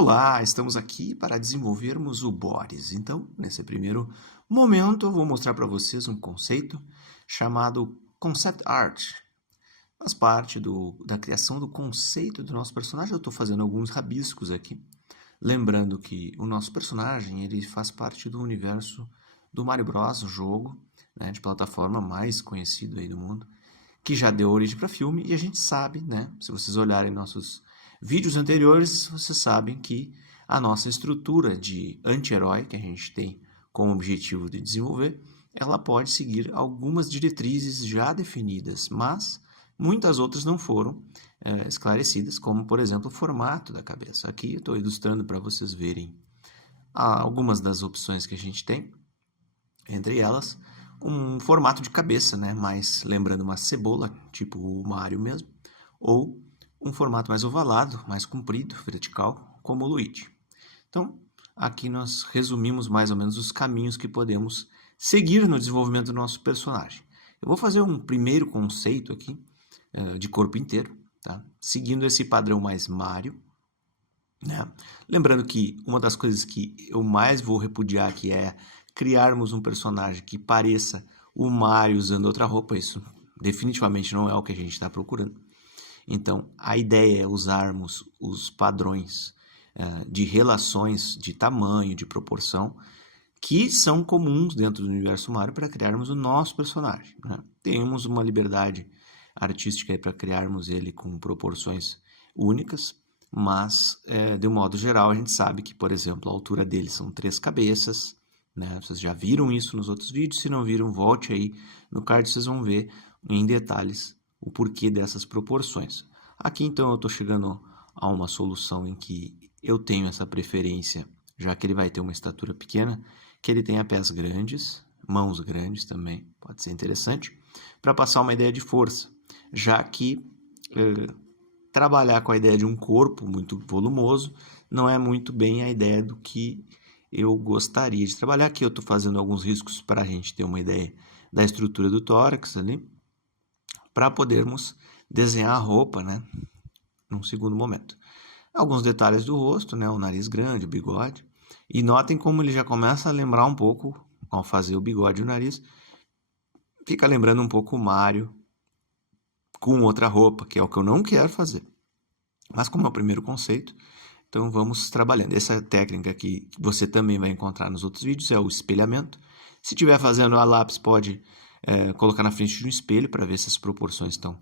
Olá, estamos aqui para desenvolvermos o Boris. Então, nesse primeiro momento, eu vou mostrar para vocês um conceito chamado Concept Art. Faz parte da criação do conceito do nosso personagem. Eu estou fazendo alguns rabiscos aqui. Lembrando que o nosso personagem ele faz parte do universo do Mario Bros, o jogo, né, de plataforma mais conhecido aí do mundo, que já deu origem para filme, e a gente sabe, né, se vocês olharem nossos vídeos anteriores, vocês sabem que a nossa estrutura de anti-herói que a gente tem como objetivo de desenvolver, ela pode seguir algumas diretrizes já definidas, mas muitas outras não foram esclarecidas, como, por exemplo, o formato da cabeça. Aqui eu estou ilustrando para vocês verem algumas das opções que a gente tem, entre elas um formato de cabeça, né? Mais lembrando uma cebola, tipo o Mario mesmo, ou um formato mais ovalado, mais comprido, vertical, como o Luigi. Então, aqui nós resumimos mais ou menos os caminhos que podemos seguir no desenvolvimento do nosso personagem. Eu vou fazer um primeiro conceito aqui, de corpo inteiro, tá? Seguindo esse padrão mais Mario, né? Lembrando que uma das coisas que eu mais vou repudiar aqui é criarmos um personagem que pareça o Mario usando outra roupa. Isso definitivamente não é o que a gente está procurando. Então, a ideia é usarmos os padrões de relações de tamanho, de proporção, que são comuns dentro do universo Mario para criarmos o nosso personagem, né? Temos uma liberdade artística para criarmos ele com proporções únicas, mas, de um modo geral, a gente sabe que, por exemplo, a altura dele são 3 cabeças, né? Vocês já viram isso nos outros vídeos. Se não viram, volte aí no card, vocês vão ver em detalhes o porquê dessas proporções. Aqui, então, eu estou chegando a uma solução em que eu tenho essa preferência, já que ele vai ter uma estatura pequena, que ele tenha pés grandes, mãos grandes também, pode ser interessante, para passar uma ideia de força, já que trabalhar com a ideia de um corpo muito volumoso não é muito bem a ideia do que eu gostaria de trabalhar. Aqui eu estou fazendo alguns riscos para a gente ter uma ideia da estrutura do tórax ali, para podermos desenhar a roupa, né, num segundo momento. Alguns detalhes do rosto, né, o nariz grande, o bigode, e notem como ele já começa a lembrar um pouco, ao fazer o bigode e o nariz, fica lembrando um pouco o Mario com outra roupa, que é o que eu não quero fazer. Mas como é o primeiro conceito, então vamos trabalhando. Essa técnica aqui que você também vai encontrar nos outros vídeos é o espelhamento. Se estiver fazendo a lápis, pode colocar na frente de um espelho para ver se as proporções estão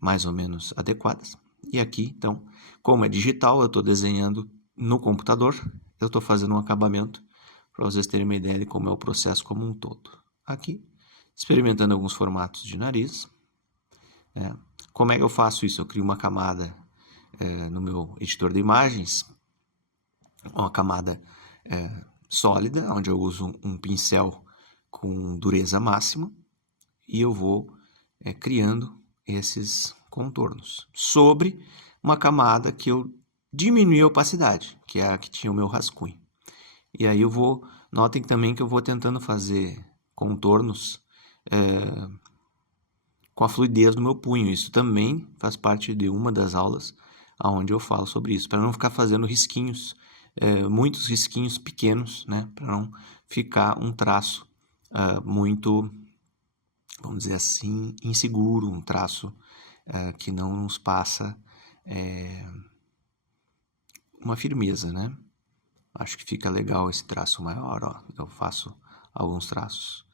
mais ou menos adequadas. E aqui, então, como é digital, eu estou desenhando no computador, eu estou fazendo um acabamento para vocês terem uma ideia de como é o processo como um todo. Aqui, experimentando alguns formatos de nariz. Como é que eu faço isso? Eu crio uma camada no meu editor de imagens, uma camada sólida, onde eu uso um pincel com dureza máxima, e eu vou criando esses contornos sobre uma camada que eu diminui a opacidade, que é a que tinha o meu rascunho. E aí notem também que eu vou tentando fazer contornos com a fluidez do meu punho. Isso também faz parte de uma das aulas onde eu falo sobre isso, para não ficar fazendo risquinhos, muitos risquinhos pequenos, né, para não ficar um traço muito, vamos dizer assim, inseguro, um traço que não nos passa uma firmeza, né? Acho que fica legal esse traço maior, ó. Eu faço alguns traços,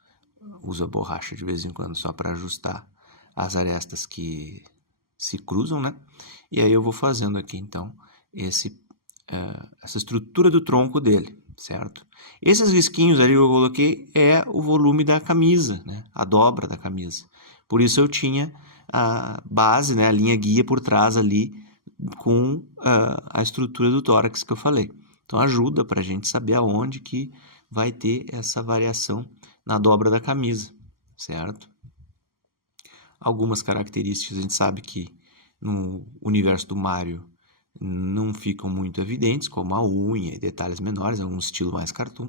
uso a borracha de vez em quando só para ajustar as arestas que se cruzam, né? E aí eu vou fazendo aqui, então, essa estrutura do tronco dele, certo? Esses risquinhos ali que eu coloquei é o volume da camisa, né? A dobra da camisa. Por isso eu tinha a base, né? A linha guia por trás ali com a estrutura do tórax que eu falei. Então ajuda para a gente saber aonde que vai ter essa variação na dobra da camisa, certo? Algumas características a gente sabe que no universo do Mario não ficam muito evidentes, como a unha e detalhes menores, algum estilo mais cartoon.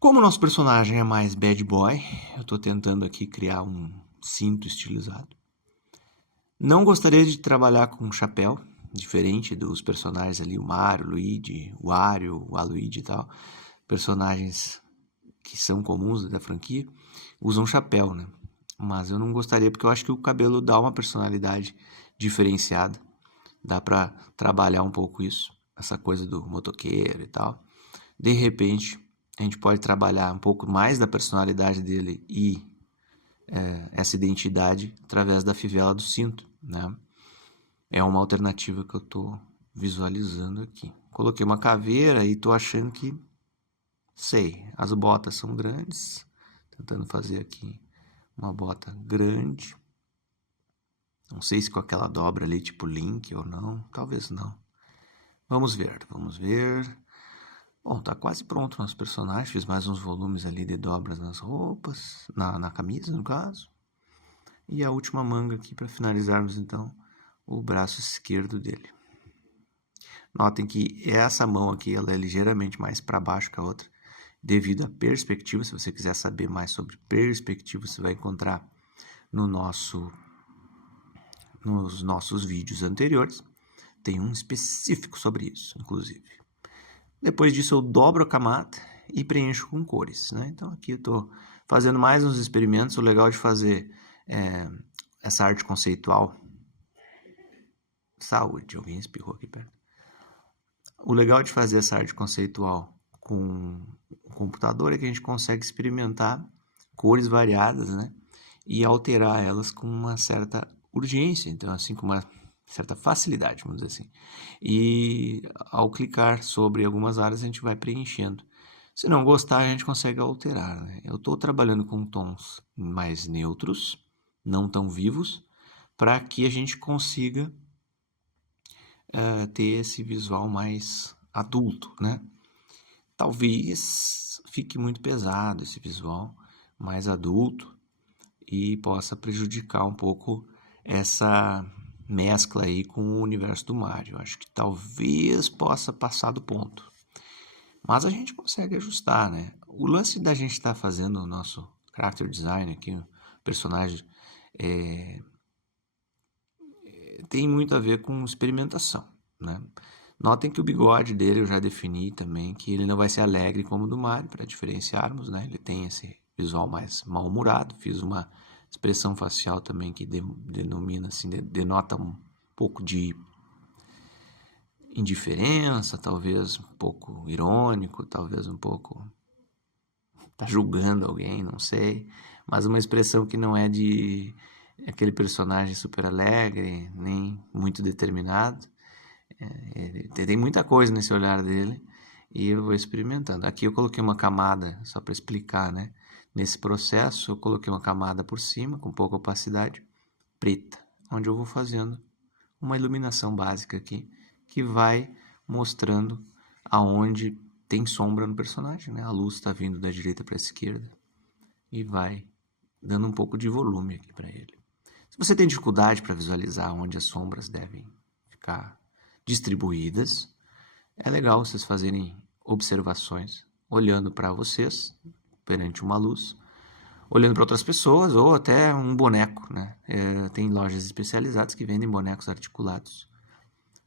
Como o nosso personagem é mais bad boy, eu estou tentando aqui criar um cinto estilizado. Não gostaria de trabalhar com chapéu, diferente dos personagens ali, o Mario, o Luigi, o Wario, o Waluigi e tal, personagens que são comuns da franquia, usam chapéu, né? Mas eu não gostaria porque eu acho que o cabelo dá uma personalidade diferenciada. Dá pra trabalhar um pouco isso, essa coisa do motoqueiro e tal. De repente, a gente pode trabalhar um pouco mais da personalidade dele e essa identidade através da fivela do cinto, né? É uma alternativa que eu tô visualizando aqui. Coloquei uma caveira e tô achando que, sei, as botas são grandes. Tentando fazer aqui uma bota grande. Não sei se com aquela dobra ali, tipo Link ou não. Talvez não. Vamos ver, vamos ver. Bom, tá quase pronto o nosso personagem. Fiz mais uns volumes ali de dobras nas roupas, na camisa, no caso. E a última manga aqui para finalizarmos, então, o braço esquerdo dele. Notem que essa mão aqui ela é ligeiramente mais para baixo que a outra, devido à perspectiva. Se você quiser saber mais sobre perspectiva, você vai encontrar nos nossos vídeos anteriores. Tem um específico sobre isso, inclusive. Depois disso eu dobro a camada e preencho com cores, né? Então aqui eu estou fazendo mais uns experimentos. O legal de fazer essa arte conceitual... Saúde, alguém espirrou aqui perto. O legal de fazer essa arte conceitual com o computador é que a gente consegue experimentar cores variadas, né? E alterar elas com uma certa urgência, então assim, com uma certa facilidade, vamos dizer assim. E ao clicar sobre algumas áreas a gente vai preenchendo. Se não gostar, a gente consegue alterar, né? Eu estou trabalhando com tons mais neutros, não tão vivos, para que a gente consiga ter esse visual mais adulto, né? Talvez fique muito pesado esse visual mais adulto e possa prejudicar um pouco essa mescla aí com o universo do Mario. Acho que talvez possa passar do ponto. Mas a gente consegue ajustar, né? O lance da gente estar fazendo o nosso character design aqui, o personagem, tem muito a ver com experimentação, né? Notem que o bigode dele eu já defini também, que ele não vai ser alegre como o do Mario, para diferenciarmos, né? Ele tem esse visual mais mal-humorado. Fiz uma expressão facial também que denomina, assim, denota um pouco de indiferença, talvez um pouco irônico, talvez um pouco tá julgando alguém, não sei, mas uma expressão que não é de aquele personagem super alegre, nem muito determinado. Tem muita coisa nesse olhar dele e eu vou experimentando. Aqui eu coloquei uma camada, só para explicar, né? Nesse processo eu coloquei uma camada por cima, com pouca opacidade, preta, onde eu vou fazendo uma iluminação básica aqui, que vai mostrando aonde tem sombra no personagem, né? A luz está vindo da direita para a esquerda e vai dando um pouco de volume aqui para ele. Se você tem dificuldade para visualizar onde as sombras devem ficar distribuídas, é legal vocês fazerem observações, olhando para vocês, perante uma luz, olhando para outras pessoas ou até um boneco, né? Tem lojas especializadas que vendem bonecos articulados,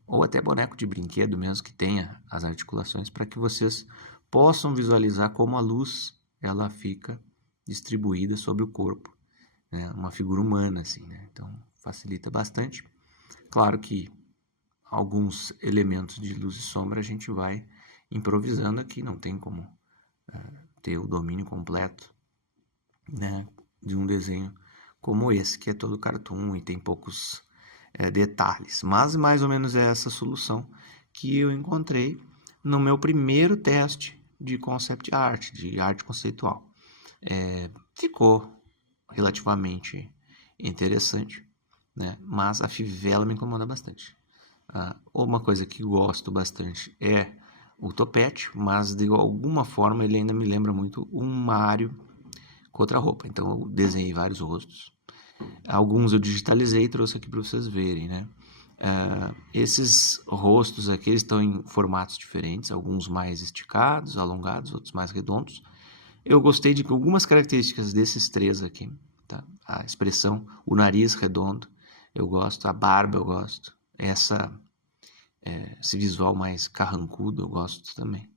ou até boneco de brinquedo mesmo que tenha as articulações, para que vocês possam visualizar como a luz ela fica distribuída sobre o corpo, né? Uma figura humana assim, né? Então facilita bastante. Claro que alguns elementos de luz e sombra a gente vai improvisando aqui, não tem como ter o domínio completo, né, de um desenho como esse, que é todo cartoon e tem poucos detalhes. Mas mais ou menos é essa solução que eu encontrei no meu primeiro teste de concept art, de arte conceitual. Ficou relativamente interessante, né? Mas a fivela me incomoda bastante. Uma coisa que gosto bastante é o topete, mas de alguma forma ele ainda me lembra muito um Mario com outra roupa. Então eu desenhei vários rostos. Alguns eu digitalizei e trouxe aqui para vocês verem, né? Esses rostos aqui eles estão em formatos diferentes, alguns mais esticados, alongados, outros mais redondos. Eu gostei de algumas características desses três aqui, tá? A expressão, o nariz redondo, eu gosto, a barba eu gosto, essa esse visual mais carrancudo eu gosto também.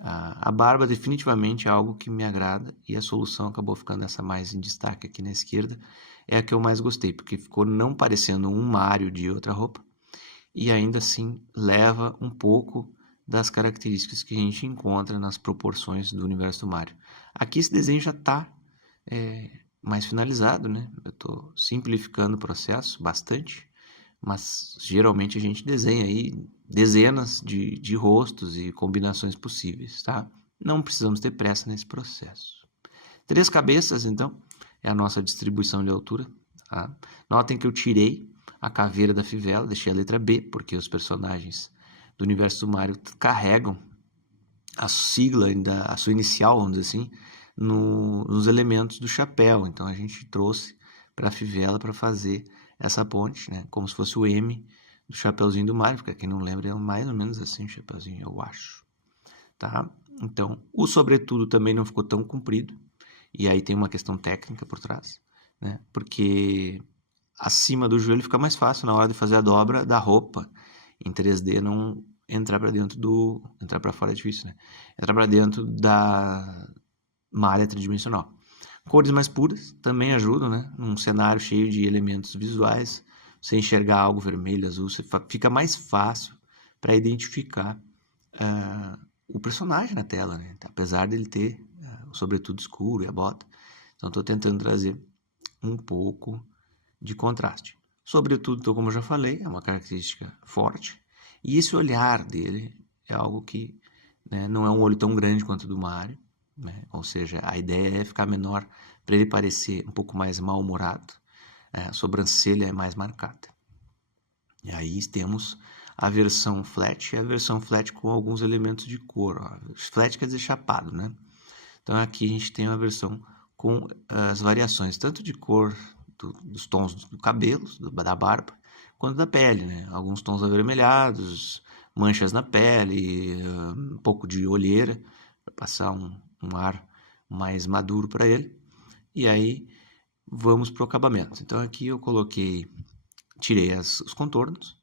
A barba definitivamente é algo que me agrada e a solução acabou ficando essa mais em destaque aqui na esquerda. É a que eu mais gostei, porque ficou não parecendo um Mario de outra roupa e ainda assim leva um pouco das características que a gente encontra nas proporções do universo do Mario. Aqui esse desenho já está mais finalizado, né? Eu estou simplificando o processo bastante, mas geralmente a gente desenha aí dezenas de rostos e combinações possíveis, tá? Não precisamos ter pressa nesse processo. 3 cabeças, então, é a nossa distribuição de altura. Tá? Notem que eu tirei a caveira da fivela, deixei a letra B, porque os personagens do universo do Mario carregam a sigla, a sua inicial, vamos dizer assim, nos elementos do chapéu. Então a gente trouxe para a fivela para fazer essa ponte, né? Como se fosse o M do chapeuzinho do Mario, porque quem não lembra é mais ou menos assim o chapeuzinho, eu acho. Tá? Então, o sobretudo também não ficou tão comprido, e aí tem uma questão técnica por trás, né? Porque acima do joelho fica mais fácil na hora de fazer a dobra da roupa em 3D, não entrar para dentro do... Entrar para fora é difícil, né? Entrar para dentro da malha tridimensional. Cores mais puras também ajudam, né? Num cenário cheio de elementos visuais, você enxergar algo vermelho, azul, fica mais fácil para identificar o personagem na tela, né? Apesar dele ter o sobretudo escuro e a bota. Então, estou tentando trazer um pouco de contraste. Sobretudo, então, como eu já falei, é uma característica forte. E esse olhar dele é algo que, né, não é um olho tão grande quanto o do Mario, né? Ou seja, a ideia é ficar menor para ele parecer um pouco mais mal-humorado. A sobrancelha é mais marcada. E aí temos a versão flat e a versão flat com alguns elementos de cor. Flat quer dizer chapado, né? Então aqui a gente tem uma versão com as variações tanto de cor dos tons do cabelo, da barba, quanto da pele, né? Alguns tons avermelhados, manchas na pele, um pouco de olheira, para passar um ar mais maduro para ele. E aí vamos para o acabamento. Então aqui eu tirei os contornos,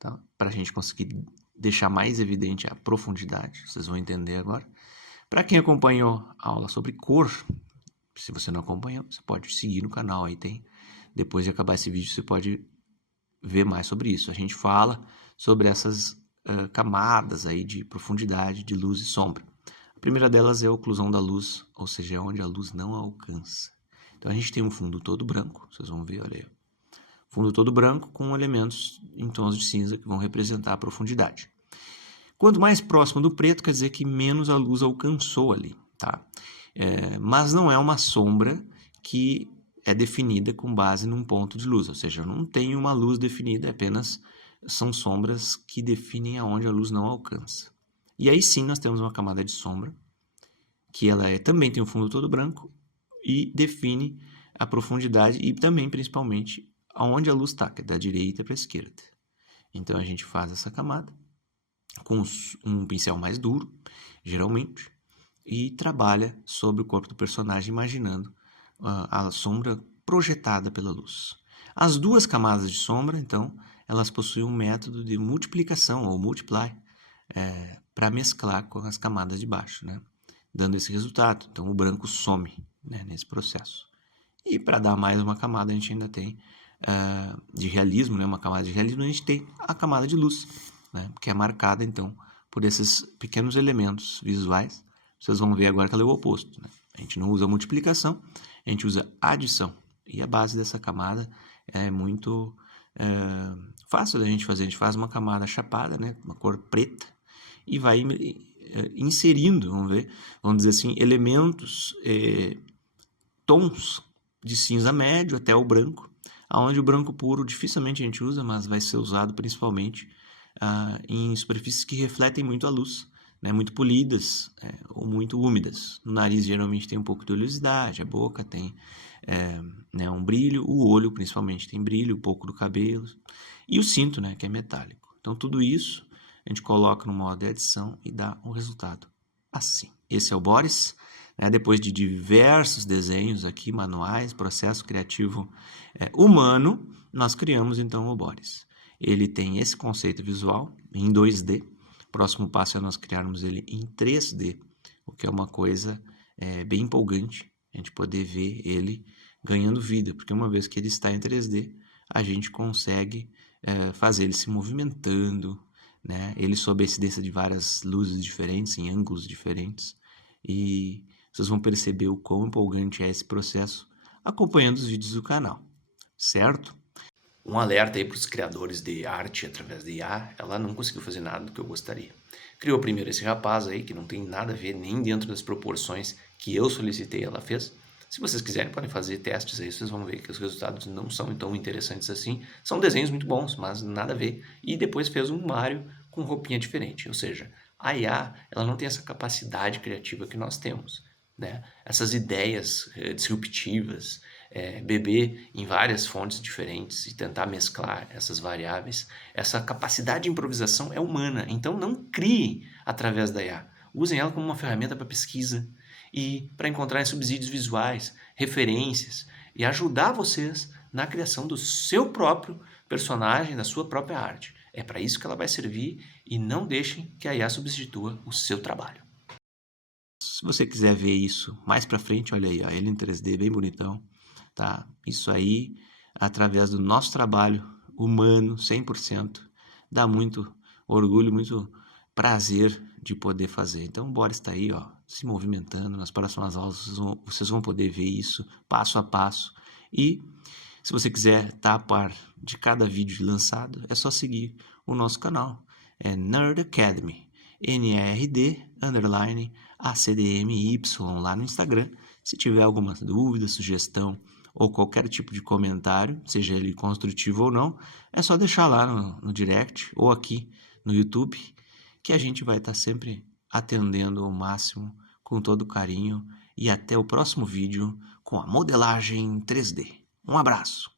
tá? Para a gente conseguir deixar mais evidente a profundidade, vocês vão entender agora. Para quem acompanhou a aula sobre cor, se você não acompanhou, você pode seguir no canal, aí tem. Depois de acabar esse vídeo, você pode ver mais sobre isso. A gente fala sobre essas camadas aí de profundidade, de luz e sombra. A primeira delas é a oclusão da luz, ou seja, é onde a luz não alcança. Então a gente tem um fundo todo branco, vocês vão ver, olha aí. Fundo todo branco com elementos em tons de cinza que vão representar a profundidade. Quanto mais próximo do preto, quer dizer que menos a luz alcançou ali, tá? Mas não é uma sombra que é definida com base num ponto de luz, ou seja, não tem uma luz definida, apenas são sombras que definem aonde a luz não alcança. E aí sim nós temos uma camada de sombra, que ela também tem um fundo todo branco e define a profundidade e também, principalmente, aonde a luz está, que é da direita para a esquerda. Então a gente faz essa camada com um pincel mais duro, geralmente, e trabalha sobre o corpo do personagem, imaginando a sombra projetada pela luz. As duas camadas de sombra, então, elas possuem um método de multiplicação, ou multiply, para mesclar com as camadas de baixo, né? Dando esse resultado. Então, o branco some, né, nesse processo. E para dar mais uma camada, a gente ainda tem de realismo, né? Uma camada de realismo, a gente tem a camada de luz, né? Que é marcada, então, por esses pequenos elementos visuais. Vocês vão ver agora que ela é o oposto, né? A gente não usa multiplicação, a gente usa adição. E a base dessa camada é muito fácil da gente fazer. A gente faz uma camada chapada, né? Uma cor preta, e vai inserindo, vamos dizer assim, elementos, tons de cinza médio até o branco, onde o branco puro dificilmente a gente usa, mas vai ser usado principalmente em superfícies que refletem muito a luz, né, muito polidas ou muito úmidas. No nariz geralmente tem um pouco de oleosidade, a boca tem né, um brilho, o olho principalmente tem brilho, um pouco do cabelo, e o cinto, né, que é metálico. Então tudo isso a gente coloca no modo de adição e dá um resultado assim. Esse é o Boris. Depois de diversos desenhos aqui, manuais, processo criativo humano, nós criamos então o Boris. ele tem esse conceito visual em 2D. O próximo passo é nós criarmos ele em 3D, o que é uma coisa bem empolgante, a gente poder ver ele ganhando vida, porque uma vez que ele está em 3D, a gente consegue fazer ele se movimentando, né? Ele sob a incidência de várias luzes diferentes, em ângulos diferentes, e vocês vão perceber o quão empolgante é esse processo acompanhando os vídeos do canal, certo? Um alerta aí para os criadores de arte através de IA, ela não conseguiu fazer nada do que eu gostaria. Criou primeiro esse rapaz aí, que não tem nada a ver nem dentro das proporções que eu solicitei, ela fez. Se vocês quiserem, podem fazer testes aí, vocês vão ver que os resultados não são tão interessantes assim. São desenhos muito bons, mas nada a ver. E depois fez um Mario com roupinha diferente, ou seja, a IA ela não tem essa capacidade criativa que nós temos, né? Essas ideias disruptivas, beber em várias fontes diferentes e tentar mesclar essas variáveis, essa capacidade de improvisação é humana. Então não criem através da IA. Usem ela como uma ferramenta para pesquisa e para encontrar subsídios visuais, referências e ajudar vocês na criação do seu próprio personagem, da sua própria arte. É para isso que ela vai servir e não deixem que a IA substitua o seu trabalho. Se você quiser ver isso mais para frente, olha aí, ó, ele em 3D, bem bonitão, tá? Isso aí, através do nosso trabalho humano, 100%, dá muito orgulho, muito prazer de poder fazer. Então, o Boris está aí, ó, se movimentando. Nas próximas aulas vocês vão poder ver isso passo a passo. E se você quiser estar a par de cada vídeo lançado, é só seguir o nosso canal. É Nerd Academy, NRD_ACDMY lá no Instagram. Se tiver alguma dúvida, sugestão ou qualquer tipo de comentário, seja ele construtivo ou não, é só deixar lá no direct ou aqui no YouTube, que a gente vai estar sempre atendendo ao máximo, com todo carinho. E até o próximo vídeo com a modelagem 3D. Um abraço!